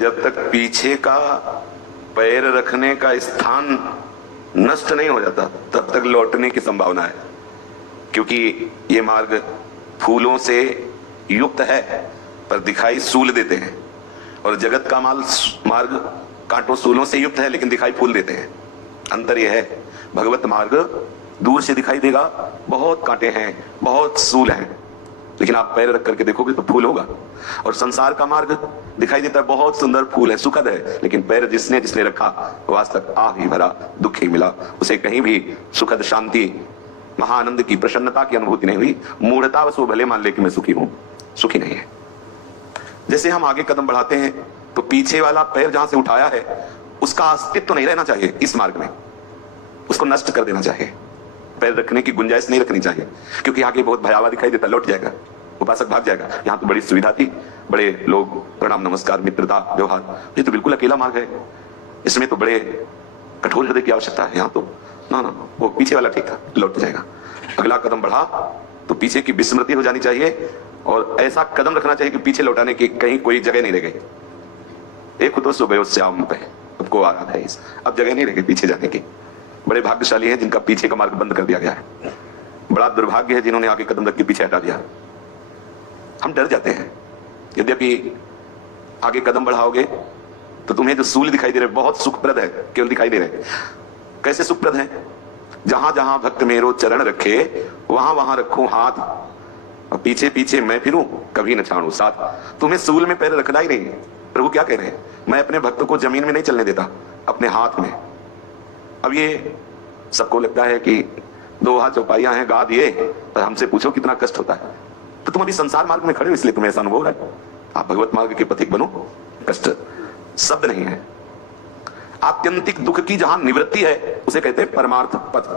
जब तक पीछे का पैर रखने का स्थान नष्ट नहीं हो जाता तब तक लौटने की संभावना है, क्योंकि ये मार्ग फूलों से युक्त है पर दिखाई सूल देते हैं, और जगत का मार्ग कांटों सूलों से युक्त है लेकिन दिखाई फूल देते हैं। अंतर यह है, भगवत मार्ग दूर से दिखाई देगा, बहुत कांटे हैं, बहुत सूल हैं, लेकिन आप पैर रख करके देखोगे तो फूल होगा। और संसार का मार्ग दिखाई देता है, बहुत सुंदर फूल है, सुखद है, लेकिन पैर जिसने जिसने रखा वो आज तक आह ही भरा, दुख ही मिला, उसे कहीं भी सुखद शांति महाआनंद की प्रसन्नता की अनुभूति नहीं हुई। मूढ़ता बस वो भले मान ले कि मैं सुखी हूं, सुखी नहीं है। जैसे हम आगे कदम बढ़ाते हैं तो पीछे वाला पैर जहां से उठाया है उसका अस्तित्व तो नहीं रहना चाहिए इस मार्ग में, उसको नष्ट कर देना चाहिए। पैर रखने की गुंजाइश नहीं रखनी चाहिए, क्योंकि आगे बहुत भयावह दिखाई देता, लौट जाएगा, उपासक भाग जाएगा। यहाँ तो बड़ी सुविधा थी, बड़े लोग प्रणाम नमस्कार मित्रता व्यवहार, ये तो बिल्कुल अकेला मार्ग है, इसमें तो बड़े कठोर हृदय की आवश्यकता है। यहाँ तो ना ना, वो पीछे वाला ठीक था, लौट जाएगा। अगला कदम बढ़ा तो पीछे की विस्मृति हो जानी चाहिए, और ऐसा कदम रखना चाहिए कि पीछे लौटाने की कहीं कोई जगह नहीं रह गई। एक तो सुबह श्याम पे सबको आ रहा है, अब जगह नहीं रह गई पीछे जाने की। बड़े भाग्यशाली हैं जिनका पीछे का मार्ग बंद कर दिया गया है, बड़ा दुर्भाग्य है जिन्होंने आगे कदम रख के पीछे हटा दिया। हम डर जाते हैं, यद्यपि आगे कदम बढ़ाओगे तो तुम्हें जो सूल दिखाई दे रहे बहुत सुखप्रद है, केवल दिखाई दे रहे। कैसे सुखप्रद है? जहां जहां भक्त मेरो चरण रखे वहां वहां रखूं हाथ, और पीछे पीछे मैं फिरूं कभी न छाड़ू साथ। तुम्हें सूल में पैर रखना ही नहीं। प्रभु क्या कह रहे हैं? मैं अपने भक्त को जमीन में नहीं चलने देता, अपने हाथ में। अब ये सबको लगता है कि दो हाथ चौपाइयां हैं, गा दिए, पर हमसे पूछो कितना कष्ट होता है। तो तुम अभी संसार मार्ग में खड़े हो इसलिए तुम्हें ऐसा अनुभव है। आप भगवत मार्ग के पथिक बनो, कष्ट शब्द नहीं है। आत्यंतिक दुख की जहां निवृत्ति है उसे कहते हैं परमार्थ पथ।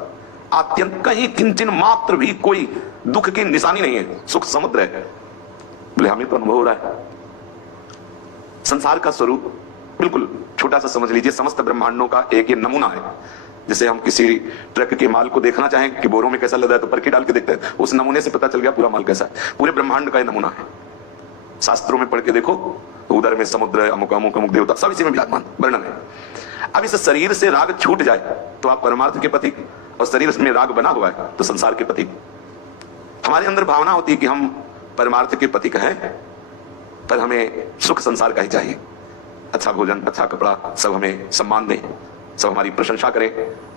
आत्यंत कहीं किंचन मात्र भी कोई दुख की निशानी नहीं है, सुख समुद्र है। बोले हमें तो अनुभव हो रहा है। संसार का स्वरूप बिल्कुल छोटा सा समझ लीजिए, समस्त ब्रह्मांडों का एक ये नमूना है। जैसे हम किसी ट्रक के माल को देखना चाहें कि बोरों में कैसा लदा है तो परखी डाल के देखते हैं, उस नमूने से पता चल गया पूरा माल कैसा है। पूरे ब्रह्मांड का ये नमूना है। शास्त्रों में पढ़ के देखो तो उधर में समुद्र, अमुक अमुक अमुक देवता, सब इसी में विराजमान वर्णन है। अब इस शरीर से राग छूट जाए तो आप परमार्थ के पथिक, और शरीर में राग बना हुआ है तो संसार के पथिक। हमारे अंदर भावना होती है कि हम परमार्थ के पथिक हैं, पर हमें सुख संसार का ही चाहिए। अच्छा भोजन, अच्छा कपड़ा, सब हमें सम्मान दें, सब हमारी प्रशंसा करें,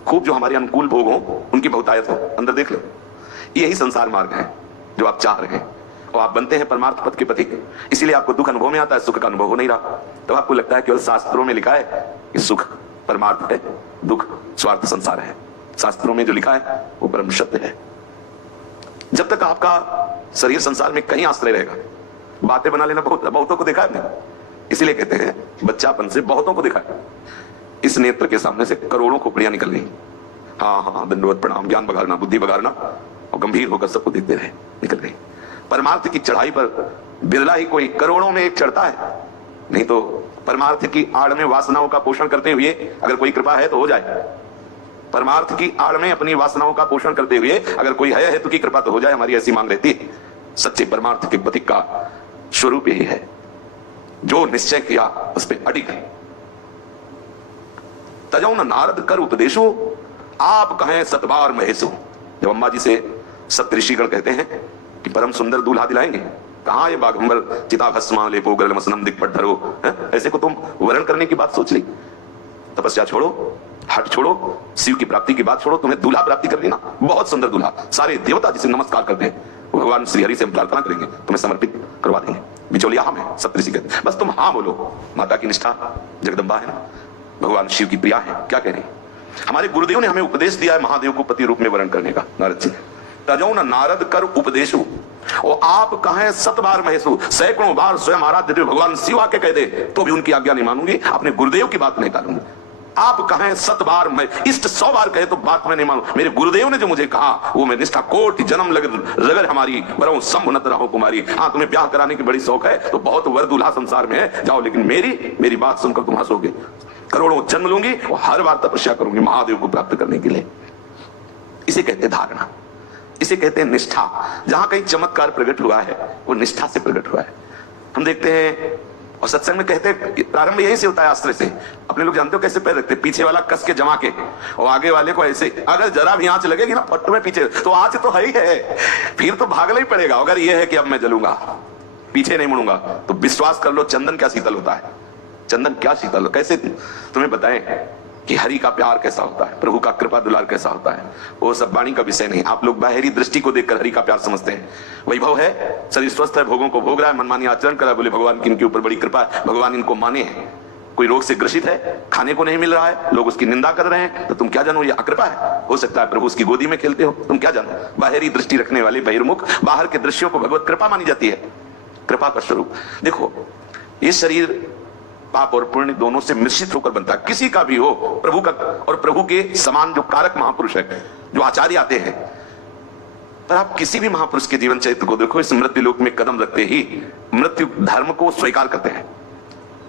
खूब जो हमारे अनुकूल भोग हो उनकी बहुतायत हो। अंदर देख लो, यही संसार मार्ग है जो आप चाह रहे हैं, और आप बनते हैं परमार्थ पथ के पथिक। इसीलिए आपको दुख अनुभव में आता है, सुख का अनुभव हो नहीं रहा। तो आपको लगता है केवल शास्त्रों में लिखा है कि सुख परमार्थ है, दुख स्वार्थ संसार है। शास्त्रों में जो लिखा है वो परम सत्य है। जब तक आपका शरीर संसार में कहीं आश्रय रहेगा, बातें बना लेना बहुतों को देखा है। इसीलिए कहते हैं बच्चापन से बहुतों को देखा है, इस नेत्र के सामने से करोड़ों खोपड़ियां निकल गई। हाँ हाँ, दंडवत प्रणाम, ज्ञान बगाड़ना, बुद्धि बगाड़ना, और गंभीर होकर सबको देखते रहे, निकल गई। परमार्थ की चढ़ाई पर बिरला ही कोई करोड़ों में एक चढ़ता है, नहीं तो परमार्थ की आड़ में वासनाओं का पोषण करते हुए अगर कोई कृपा है तो हो जाए। परमार्थ की आड़ में अपनी वासनाओं का पोषण करते हुए अगर कोई है हेतु की कृपा तो हो जाए, हमारी ऐसी मांग रहती है। सच्चे परमार्थ के पथिक का स्वरूप यही है, जो निश्चय किया उस पर अडिग है। तजौ न नारद कर उपदेशो आप कहें सतबार महेशो। जब अम्मा जी से सप्त ऋषिगण कहते हैं कि परम सुंदर दूल्हा दिलाएंगे, कहां ये बाघंबर चिता भस्मा लेपो गरल मसनम दिग्पट धरो, ऐसे को तुम वर्ण करने की बात सोच ली। तपस्या छोड़ो, हट छोड़ो, शिव की प्राप्ति की बात छोड़ो, तुम्हें दूल्हा प्राप्ति कर लेना, बहुत सुंदर दूल्हा। सारे देवता जिसे नमस्कार करते हैं भगवान श्री हरि से हम प्रार्थना करेंगे, तुम्हें समर्पित करवा देंगे। बिचौलिया हम है, सप्त ऋषि कहते हैं, बस तुम हाँ बोलो। माता की निष्ठा जगदम्बा है ना, भगवान शिव की प्रिया है। क्या कह रही है? हमारे गुरुदेव ने हमें उपदेश दिया है महादेव को पति रूप में वर्ण करने का। नारद जी, तजौ न नारद कर उपदेशु और आप कहें सत बार महेशु, सैकड़ों बार स्वयं आराध्य देव भगवान शिव आके कह दे तो भी उनकी आज्ञा नहीं मानूंगी, अपने गुरुदेव की बात नहीं टालूंगी। आप कहें 100 बार, मैं इष्ट 100 बार कहे तो बात मैं नहीं मानू। मेरे गुरुदेव ने जो मुझे कहा वो मैं निष्ठा कोटि जन्म रगर हमारी बरऊं संभुनत रहो कुमारी। हाँ, तुम्हें ब्याह कराने की बड़ी शौक है तो बहुत वर दूल्हा संसार में है, जाओ, लेकिन मेरी बात सुनकर तुम हंसोगे। करोड़ों जन्म लूंगी और हर बार तपस्या करूंगी महादेव को प्राप्त करने के लिए। इसे कहते धारणा, इसे कहते हैं निष्ठा। जहां कहीं चमत्कार प्रकट हुआ है वो निष्ठा से प्रकट हुआ है। हम देखते हैं और सत्संग में कहते प्रारंभ यही से होता है, आश्रय से। अपने लोग जानते हो कैसे पैर रखते, पीछे वाला कस के जमा के और आगे वाले को ऐसे। अगर जरा भी आंच लगेगी ना पट्टू में पीछे, तो आंच तो है ही है, फिर तो भागना ही पड़ेगा। अगर यह है कि अब मैं जलूंगा, पीछे नहीं मुड़ूंगा, तो विश्वास कर लो चंदन क्या शीतल होता है। चंदन क्या शीतल हो, कैसे तुम्हें बताएं कि हरि का प्यार कैसा होता है, प्रभु का कृपा दुलार कैसा होता है। वो सब वाणी का विषय नहीं। आप लोग बाहरी दृष्टि को देखकर हरि का प्यार समझते हैं। वैभव है, शरीर स्वस्थ है, भोगों को भोग रहा है, मनमानी आचरण कर रहा है, बोले भगवान की इनके ऊपर बड़ी कृपा है, भगवान इनको माने हैं। कोई रोग से ग्रसित है, खाने को नहीं मिल रहा है, लोग उसकी निंदा कर रहे हैं, तो तुम क्या जानो ये अकृपा है। हो सकता है प्रभु उसकी गोदी में खेलते हो, तुम क्या जानो। बाहरी दृष्टि रखने वाले बहिर्मुख, बाहर के दृश्यों को भगवत कृपा मानी जाती है, कृपा का स्वरूप। देखो ये शरीर पाप और पुण्य दोनों से मिश्रित होकर बनता है, किसी का भी हो, प्रभु का और प्रभु के समान जो कारक महापुरुष है, जो आचार्य आते हैं। पर आप किसी भी महापुरुष के जीवन चरित्र को देखो, इस मृत्यु लोक में कदम रखते ही मृत्यु धर्म को स्वीकार करते हैं।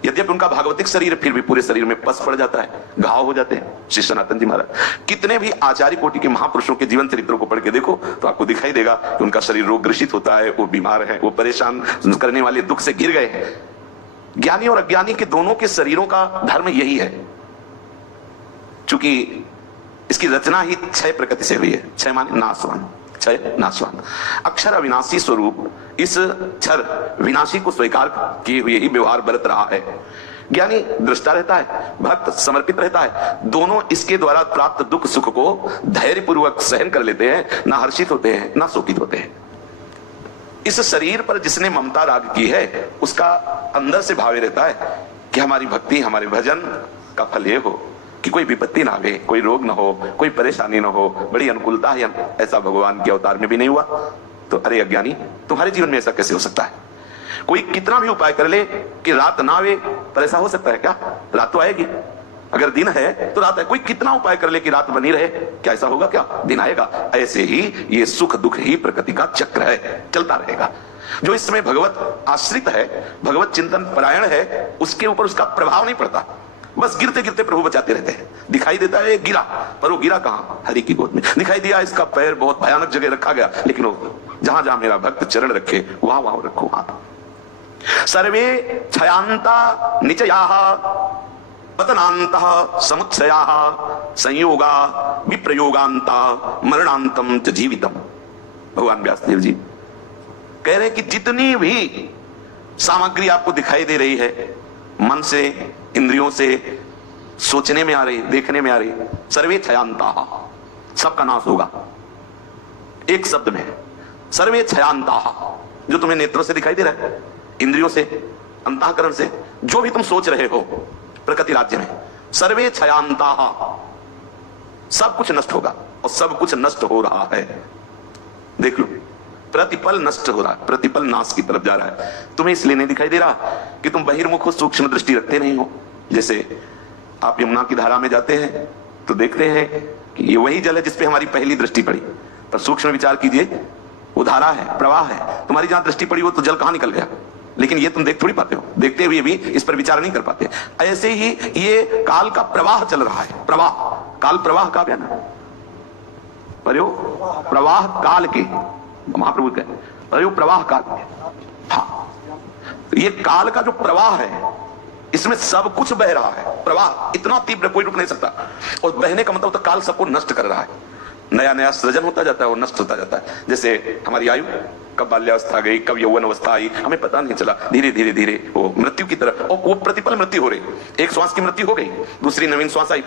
यद्यपि उनका भागवतिक शरीर, फिर भी पूरे शरीर में पस पड़ जाता है, घाव हो जाते हैं। श्री सनातन जी महाराज कितने भी आचार्य कोटि के महापुरुषों के जीवन चरित्रों को पढ़ के देखो तो आपको दिखाई देगा कि उनका शरीर रोग ग्रसित होता है, वो बीमार है, वो परेशान करने वाले दुख से घिर गए हैं। ज्ञानी और अज्ञानी के दोनों के शरीरों का धर्म यही है, चूंकि इसकी रचना ही क्षय प्रकृति से हुई है। क्षय माने नाशवान, क्षय नाशवान। अक्षर अविनाशी स्वरूप इस क्षर विनाशी को स्वीकार किए हुए ही व्यवहार बरत रहा है। ज्ञानी दृष्टा रहता है, भक्त समर्पित रहता है। दोनों इसके द्वारा प्राप्त दुख सुख को धैर्य पूर्वक सहन कर लेते हैं, ना हर्षित होते हैं, ना शोकित होते हैं। इस शरीर पर जिसने ममता राग की है, उसका अंदर से भावे रहता है कि हमारी भक्ति, हमारे भजन का फल ये हो कि कोई विपत्ति ना आवे, कोई रोग ना हो, कोई परेशानी ना हो, बड़ी अनुकूलता है। ऐसा भगवान के अवतार में भी नहीं हुआ। तो अरे अज्ञानी, तुम्हारे जीवन में ऐसा कैसे हो सकता है? कोई कितना भी उपाय कर ले कि रात ना आवे, पर ऐसा हो सकता है क्या? रात तो आएगी। अगर दिन है तो रात है। कोई कितना उपाय कर ले कि रात बनी रहे, क्या ऐसा होगा? क्या दिन आएगा? ऐसे ही ये सुख दुख ही प्रकृति का चक्र है, चलता रहेगा। जो इस समय भगवत आश्रित है, भगवत चिंतन परायण है, उसके ऊपर उसका प्रभाव नहीं पड़ता। बस गिरते गिरते प्रभु बचाते रहते हैं। दिखाई देता है गिरा, पर वो गिरा कहां? हरि की गोद में। दिखाई दिया इसका पैर बहुत भयानक जगह रखा गया, लेकिन वो जहां जहां मेरा भक्त चरण रखे वहां वहां रखो। सर्वे क्षयांता निचयाः पतनान्तः समुत्सयाः संयोगा विप्रयोगान्ता मरणांतम च जीवितम। भगवान व्यासदेव जी कह रहे कि जितनी भी सामग्री आपको दिखाई दे रही है, मन से, इंद्रियों से, सोचने में आ रही, देखने में आ रही, सर्वे क्षयांताः, सबका नाश होगा। एक शब्द में सर्वे क्षयांताः, जो तुम्हें नेत्रों से दिखाई दे रहा है, इंद्रियों से, अंतःकरण से, जो भी तुम सोच रहे हो प्रकृति राज्य में, सर्वे क्षयांताः, सब कुछ नष्ट होगा। और सब कुछ नष्ट हो रहा है, देख लो, प्रतिपल नष्ट हो रहा है, प्रतिपल नाश की तरफ जा रहा है। तुम्हें इसलिए नहीं दिखाई दे रहा कि तुम बहिर्मुख हो, सूक्ष्म दृष्टि रखते नहीं हो। जैसे आप यमुना की धारा में जाते हैं तो देखते हैं कि ये वही जल है जिसपे हमारी पहली दृष्टि पड़ी, पर सूक्ष्म विचार कीजिए, वो धारा है, प्रवाह है। तुम्हारी जहां दृष्टि पड़ी वो तो जल कहां निकल गया, लेकिन ये तुम देख थोड़ी पाते हो, देखते हुए भी इस पर विचार नहीं कर पाते। ऐसे ही ये काल का प्रवाह चल रहा है। प्रवाह, काल प्रवाह का बयान है, प्रवाह काल के, महाप्रभु कहे प्रवाह काल के। हाँ, ये काल का जो प्रवाह है, इसमें सब कुछ बह रहा है। प्रवाह इतना तीव्र कोई रुक नहीं सकता, और बहने का मतलब तो काल सबको नष्ट कर रहा है। नया नया सृजन होता जाता है और नष्ट होता जाता है। जैसे हमारी आयु कब बाल्यावस्था गई, कब यौवन अवस्था आई, हमें पता नहीं चला। धीरे धीरे धीरे वो मृत्यु की तरफ, और वो प्रतिपल मृत्यु हो रही। एक श्वास की मृत्यु हो गई, दूसरी नवीन श्वास आई।